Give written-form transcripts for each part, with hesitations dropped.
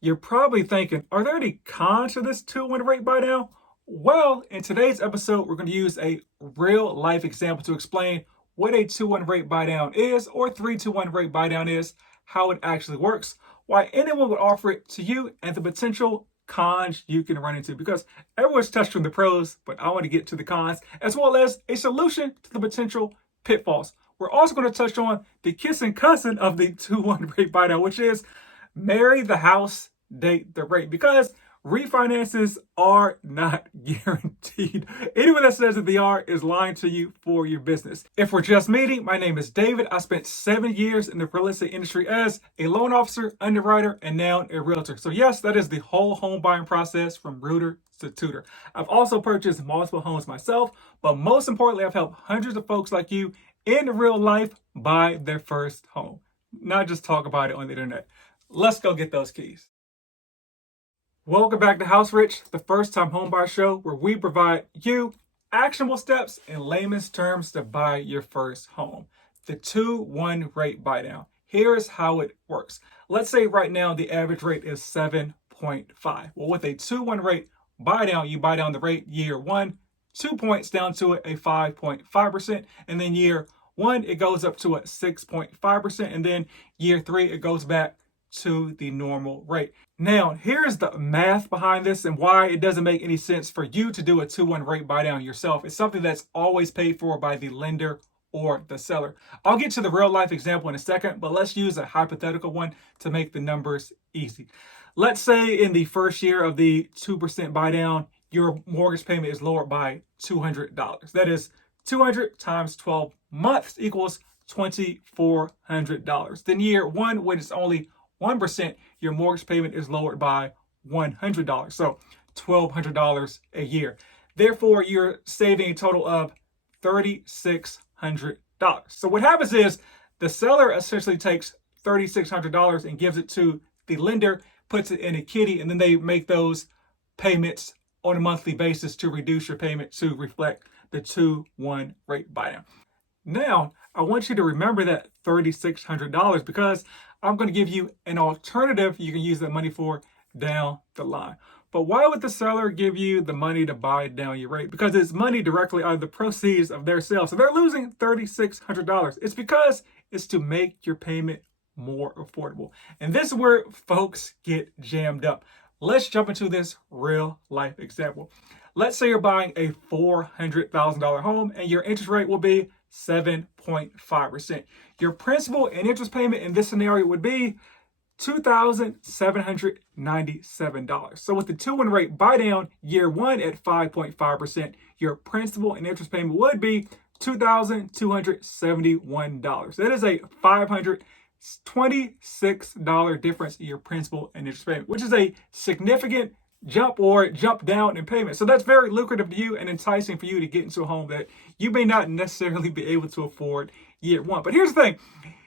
You're probably thinking, are there any cons to this 2-1 rate buy down? Well, in today's episode, we're going to use a real life example to explain what a 2-1 rate buy down is, or 3-2-1 rate buy down is, how it actually works, why anyone would offer it to you, and the potential cons you can run into. Because everyone's touched on the pros, but I want to get to the cons, as well as a solution to the potential pitfalls. We're also going to touch on the kissing cousin of the 2-1 rate buy down, which is marry the house, date the rate, because refinances are not guaranteed. Anyone that says that they are is lying to you for your business. If we're just meeting, my name is David. I spent 7 years in the real estate industry as a loan officer, underwriter, and now a realtor. So yes, that is the whole home buying process from rooter to tutor. I've also purchased multiple homes myself, but most importantly, I've helped hundreds of folks like you in real life buy their first home, not just talk about it on the internet. Let's go get those keys. Welcome back to House Rich, the first time homebuyer show where we provide you actionable steps in layman's terms to buy your first home. The 2-1 rate buy down. Here's how it works. Let's say right now the average rate is 7.5. Well, with a 2-1 rate buy down, you buy down the rate year one, 2 points down to a 5.5%, and then year one, it goes up to a 6.5%, and then year three, it goes back to the normal rate. Now, here's the math behind this and why it doesn't make any sense for you to do a 2-1 rate buy down yourself. It's something that's always paid for by the lender or the seller. I'll get to the real life example in a second, but let's use a hypothetical one to make the numbers easy. Let's say in the first year of the 2% buy down, your mortgage payment is lowered by $200. That is 200 times 12 months equals $2,400. Then year one, when it's only 1%, your mortgage payment is lowered by $100. So $1,200 a year. Therefore, you're saving a total of $3,600. So what happens is the seller essentially takes $3,600 and gives it to the lender, puts it in a kitty, and then they make those payments on a monthly basis to reduce your payment to reflect the 2-1 rate buy down. Now, I want you to remember that $3,600 because I'm going to give you an alternative you can use that money for down the line. But why would the seller give you the money to buy down your rate? Because it's money directly out of the proceeds of their sale. So they're losing $3,600. It's because it's to make your payment more affordable. And this is where folks get jammed up. Let's jump into this real life example. Let's say you're buying a $400,000 home and your interest rate will be 7.5%. Your principal and interest payment in this scenario would be $2,797. So with the 2-1 rate buy down year one at 5.5%, your principal and interest payment would be $2,271. That is a $526 difference in your principal and interest payment, which is a significant jump down in payment. So that's very lucrative to you and enticing for you to get into a home that you may not necessarily be able to afford year one. But here's the thing.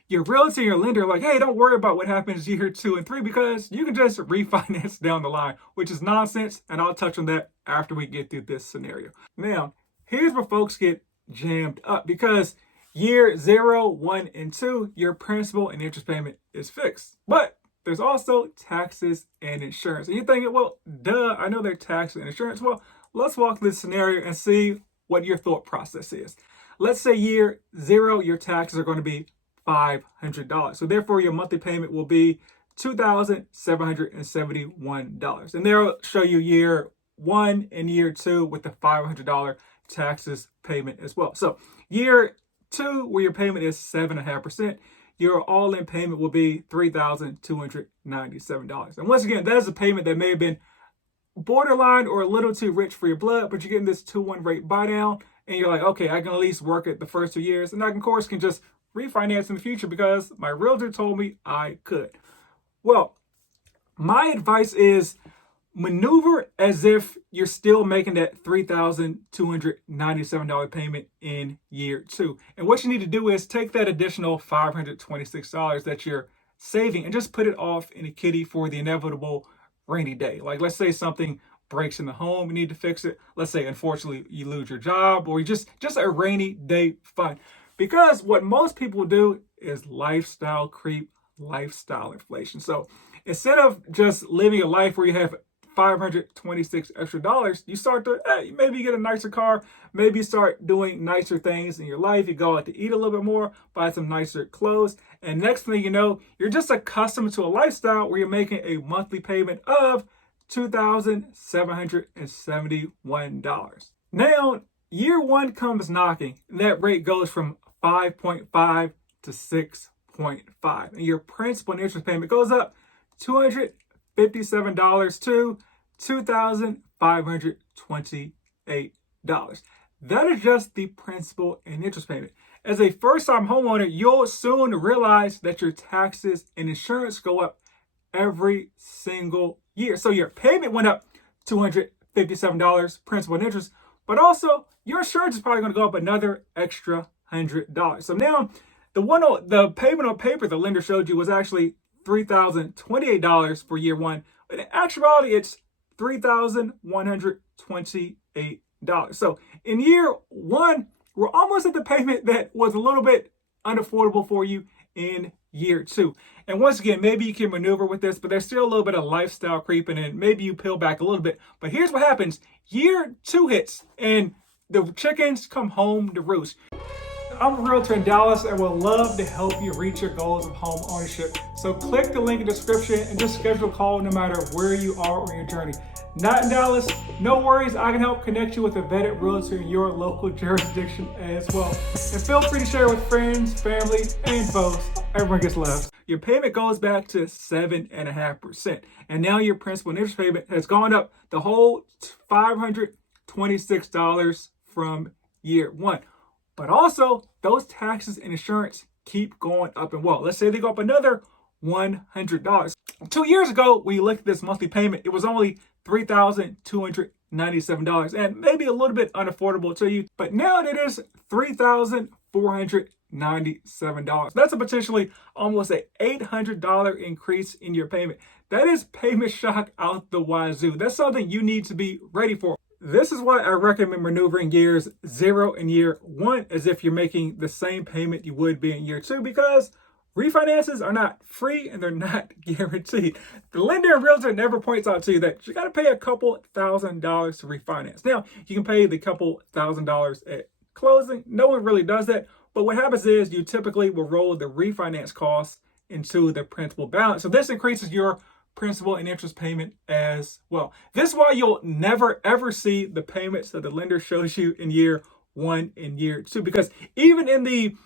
Your realtor and your lender are like, hey, don't worry about what happens year 2 and 3 because you can just refinance down the line, which is nonsense. And I'll touch on that after we get through this scenario. Now, here's where folks get jammed up because year 0, 1, and 2, your principal and interest payment is fixed. But there's also taxes and insurance. And you're thinking, well, duh, I know there are taxes and insurance. Well, let's walk through this scenario and see what your thought process is. Let's say year 0, your taxes are going to be $500. So therefore, your monthly payment will be $2,771. And they'll show you year 1 and year 2 with the $500 taxes payment as well. So year 2, where your payment is 7.5%, your all-in payment will be $3,297. And once again, that is a payment that may have been borderline or a little too rich for your blood, but you're getting this 2-1 rate buy down, and you're like, okay, I can at least work it the first 2 years, and I, of course, can just refinance in the future because my realtor told me I could. Well, my advice is maneuver as if you're still making that $3,297 payment in year 2. And what you need to do is take that additional $526 that you're saving and just put it off in a kitty for the inevitable rainy day. Like, let's say something breaks in the home, you need to fix it. Let's say, unfortunately, you lose your job, or you just a rainy day fund. Because what most people do is lifestyle creep, lifestyle inflation. So instead of just living a life where you have $526 extra dollars, you start to maybe you get a nicer car, maybe you start doing nicer things in your life. You go out to eat a little bit more, buy some nicer clothes, and next thing you know, you're just accustomed to a lifestyle where you're making a monthly payment of $2,771. Now, year one comes knocking, and that rate goes from 5.5 to 6.5, and your principal and interest payment goes up $257 to $2,528. That is just the principal and interest payment. As a first-time homeowner, you'll soon realize that your taxes and insurance go up every single year. So your payment went up $257, principal and interest, but also your insurance is probably going to go up another extra $100. So now the payment on paper the lender showed you was actually $3,028 for year one, but in actuality it's $3,128. So in year one, we're almost at the payment that was a little bit unaffordable for you in year two. And once again, maybe you can maneuver with this, but there's still a little bit of lifestyle creeping in. Maybe you peel back a little bit. But here's what happens. Year two hits and the chickens come home to roost. I'm a realtor in Dallas and would love to help you reach your goals of home ownership. So click the link in the description and just schedule a call no matter where you are on your journey. Not in Dallas? No worries, I can help connect you with a vetted realtor in your local jurisdiction as well. And feel free to share with friends, family, and foes. Everyone gets love. Your payment goes back to 7.5%. And now your principal and interest payment has gone up the whole $526 from year one. But also, those taxes and insurance keep going up and well. Let's say they go up another $100. 2 years ago, when you looked at this monthly payment, it was only $3,297 and maybe a little bit unaffordable to you. But now it is $3,497. That's a potentially almost an $800 increase in your payment. That is payment shock out the wazoo. That's something you need to be ready for. This is why I recommend maneuvering years 0 and year 1 as if you're making the same payment you would be in year 2, because refinances are not free and they're not guaranteed. The lender and realtor never points out to you that you got to pay a couple $1,000s to refinance. Now, you can pay the couple $1,000s at closing. No one really does that. But what happens is you typically will roll the refinance costs into the principal balance. So this increases your principal and interest payment as well. This is why you'll never ever see the payments that the lender shows you in year 1 and year 2, because even in the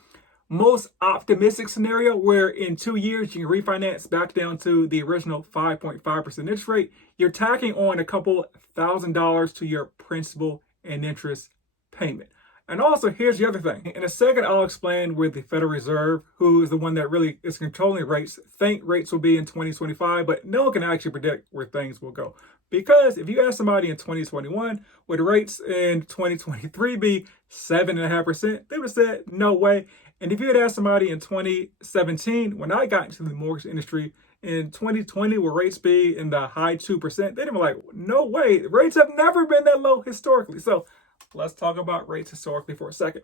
most optimistic scenario where in 2 years you can refinance back down to the original 5.5% interest rate, you're tacking on a couple $1,000s to your principal and interest payment. And also, here's the other thing. In a second, I'll explain where the Federal Reserve, who is the one that really is controlling rates, think rates will be in 2025, but no one can actually predict where things will go. Because if you ask somebody in 2021, would rates in 2023 be 7.5%? They would have said, no way. And if you had asked somebody in 2017, when I got into the mortgage industry, in 2020, will rates be in the high 2%? They'd be like, no way. Rates have never been that low historically. So let's talk about rates historically for a second.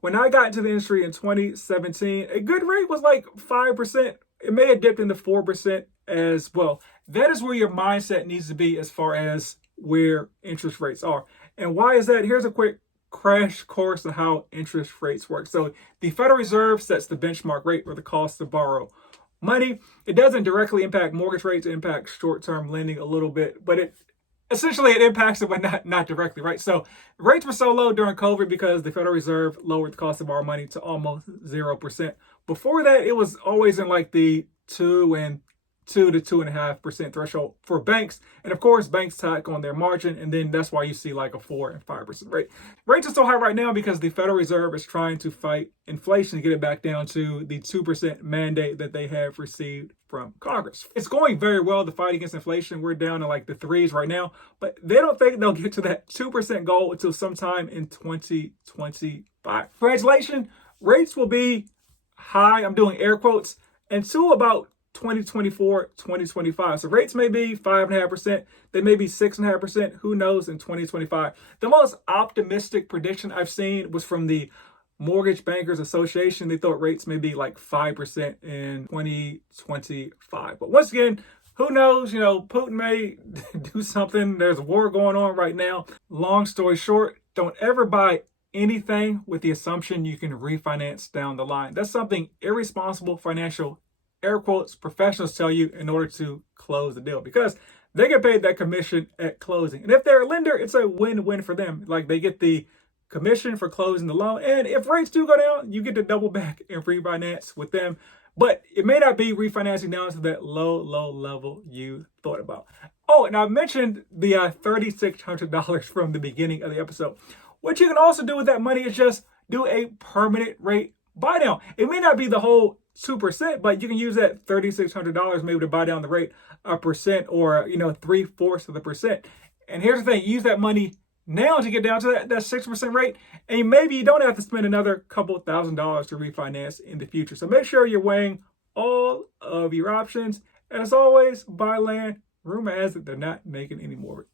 When I got into the industry in 2017, a good rate was like 5%. It may have dipped into 4% as well. That is where your mindset needs to be as far as where interest rates are. And why is that? Here's a quick crash course of how interest rates work. So the Federal Reserve sets the benchmark rate or the cost to borrow money. It doesn't directly impact mortgage rates. It impacts short-term lending a little bit, but it impacts it, but not directly, right? So rates were so low during COVID because the Federal Reserve lowered the cost of our money to almost 0%. Before that, it was always in like the 2 to 2.5% threshold for banks. And of course, banks tack on their margin, and then that's why you see like a 4 and 5% rate. Rates are so high right now because the Federal Reserve is trying to fight inflation to get it back down to the 2% mandate that they have received from Congress. It's going very well, the fight against inflation. We're down to like the 3s right now, but they don't think they'll get to that 2% goal until sometime in 2025. Congratulations, rates will be high, I'm doing air quotes, until about 2024, 2025. So rates may be 5.5%, they may be 6.5%, who knows in 2025. The most optimistic prediction I've seen was from the Mortgage Bankers Association. They thought rates may be like 5% in 2025. But once again, who knows, Putin may do something. There's a war going on right now. Long story short, don't ever buy anything with the assumption you can refinance down the line. That's something irresponsible financial, air quotes, professionals tell you in order to close the deal, because they get paid that commission at closing. And if they're a lender, it's a win-win for them. Like, they get the commission for closing the loan, and if rates do go down, you get to double back and refinance with them. But it may not be refinancing down to that low level you thought about. Oh, and I mentioned the $3,600 from the beginning of the episode. What you can also do with that money is just do a permanent rate buy down. It may not be the whole 2%, but you can use that $3,600 maybe to buy down the rate 1% or 3/4%. And here's the thing: use that money now to get down to that 6% rate, and maybe you don't have to spend another couple $1,000s to refinance in the future. So make sure you're weighing all of your options. And as always, buy land. Rumor has it they're not making any more.